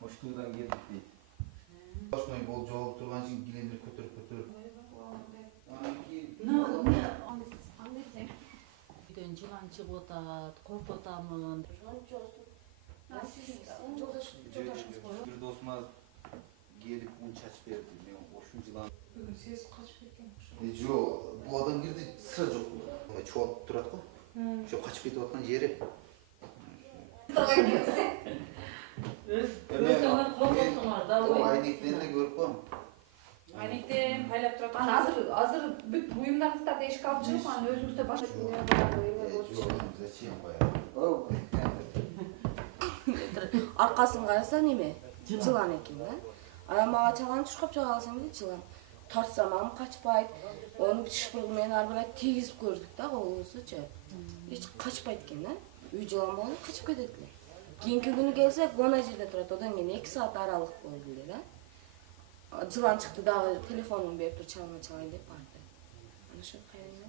Оштудан келдик дейт. Башмай бол жолуп турган жин килемдер көтөрүп. Анан кийин үйдөн жылан чыгып атат, коркуп атамын. Бир досума келип ун чачып берди. Мен ошол жылан. Бүгүн сез качып кеткен окшойт. Жок, бул адам кирди сыра жок. Чоалып турат го. Ошо качып кетип аткан жери. Өзүңөр коркосуңар да. Айнектен эле көрүп коем. Айнектен пайлап турат. Анан азыр бүт буюмдарыңыздарды эшикке алып чыгып, анан өзүңүздөр башка Зачем бая? аркасын караса неме? Жылан экен да. Анан мага чалган чуркап чыга алсаң дейт жылан. Тартсам ам качпайт. Onu шпыргы менен ар бирай тийгизип көрдүк да колубузучу. Эч качпайт экен да. Үй жылан болду, качып кетет эле. Кийинки күнү келсе, гона жерде турат. Одан кийин 2 саат аралык болду эле да. Жылан чыкты дагы телефонун берип туруп чалайын деп барды. Ana şu kayını.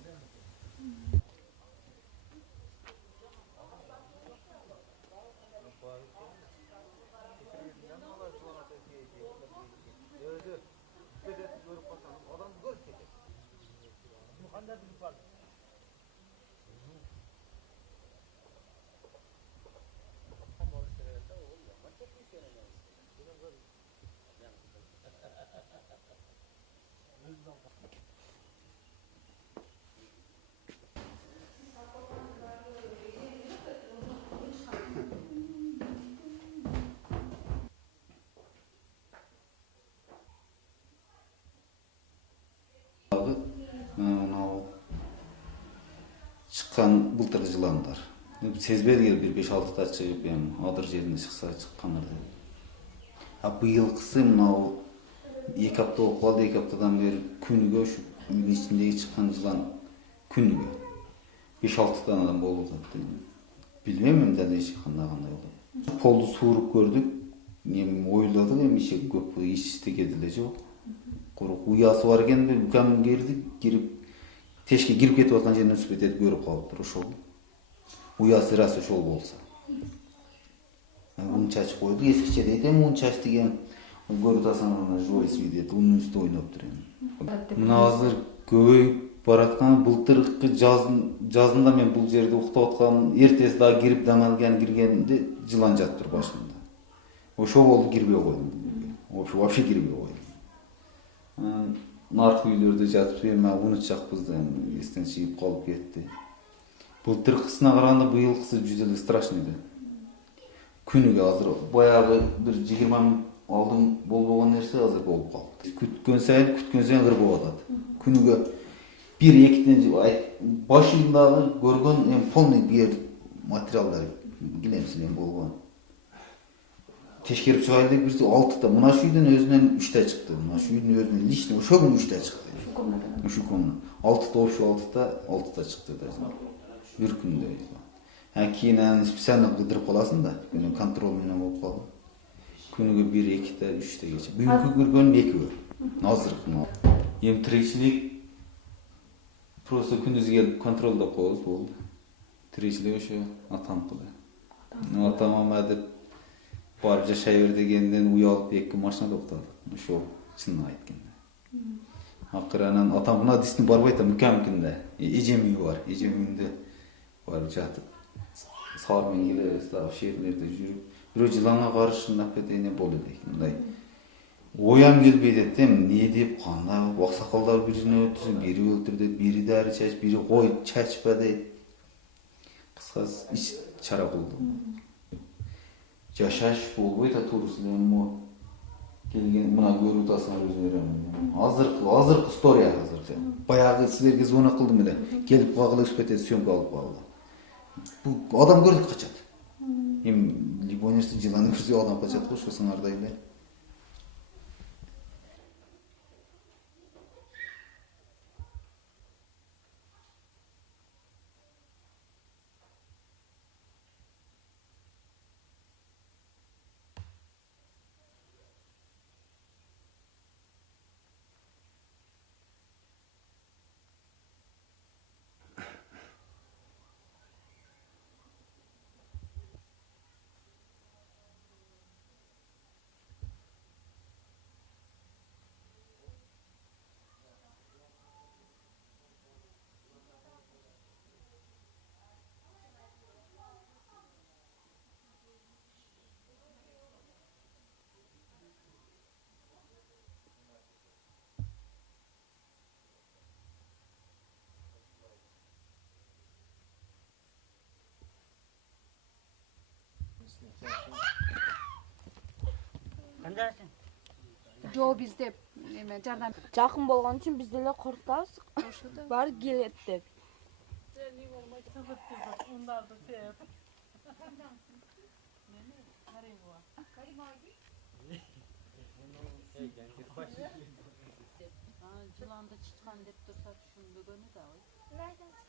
Çıkan былтырғы жыландар. Сезбеді бір 5-6 чыгып, адыр жеріне шықса чыққандар деп. Быйылқысы мынау 2 апта болып қалды, 2 аптадан бері күніге үйдің ішіндегі шыққан жылан күніге 5-6 адам болып жатты. Білмеймін дәлей шыққанда қандай болды. Полды суырып көрдік, ойладық, емеше көп ештеңе жоқ. Құрақ ұясы бар екен, үлкен келді, кіріп тешке кирип кетип аткан жеринен өсүп кетет көрүп калыптыр ошол. Уясы рас ошол болсо. Ун чачып койду, эскиче дейт, ун чач деген көрүп атасың, живой свидетель, унун үстүндө ойноптур эми. Мына азыр көбөйүп бараткан былтыркы жазында мен бул жерде уктап аткан, эртеси дагы кирип дамалган киргенде жылан жатыптыр башымда. Ошол болду кирбей койдум. Вообще кирбей койдум. Наркы үйлерде жатып, унутчакпыз, эстен чыгып калып кетти. Былтыркысына караганда быйылкысы жүз эле страшный да. Күнүгө азыр баягы бир 20 мүнөт алдын болбогон нерсе азыр болуп калды. Күткөн сайын кырбап атат. Күнүгө 1-2 башындагы көргөн полный бир материалдар килемсинен болгон. Teşkirip çıkaydı birisi 6'da. Mına şu үйден özünden 3'te çıktı. Mına şu үйден özünden lişne. O şu gün 3'te çıktı. Şu konuda. 6'da o şu 6'da çıktı da. Bir günde. Yani kiyinen sen kıdırıp kalasın da. Günün kontrolüne olup kalın. Günüge 1-2'de 3'te geçer. Büyükü görgön 2 var. Nazırık mı? Yem tirikçilik просто күндүз келип контролдо коебуз болду. Tirikçilik şu atam kılıyor. Atama деп барып жашай бер дегенден уялып 2 машинада уктадык. Ошо чынын айтканда. Акыры анан атам мына дистин барбай атам мүкөмкүн да. Эжем үйү бар. Эжем үйүндө барып жатып саармен келебиз дагы шеерлерде жүрүп, бирөө жыланга каршы нападение болду дейт. Мындай оям келбей дейт, эмне деп кандай аксакалдар бирине өтсүн, бири өлтүрдү, бири дары чач, бири кой чачпа дейт. Кыскасы ич чара кылды. Жашаш болбойт да туруусу эми келген мына көрүп атасыңар өзүңөр. Азыркы история азыр. Баягы силерге звонок кылдым эле. Келип калгыла успеть съемка алып калды. Бул адам көрдүк качат. Эми любой нерсе жылан көрсө адам качат го, ошо сыңардай эле. Жо бизде эме жардам Жакын болгон үчүн биз деле коркутабыз. Баары келет деп. Жыланды чычкан деп турса түшүнбөгөнү да ой.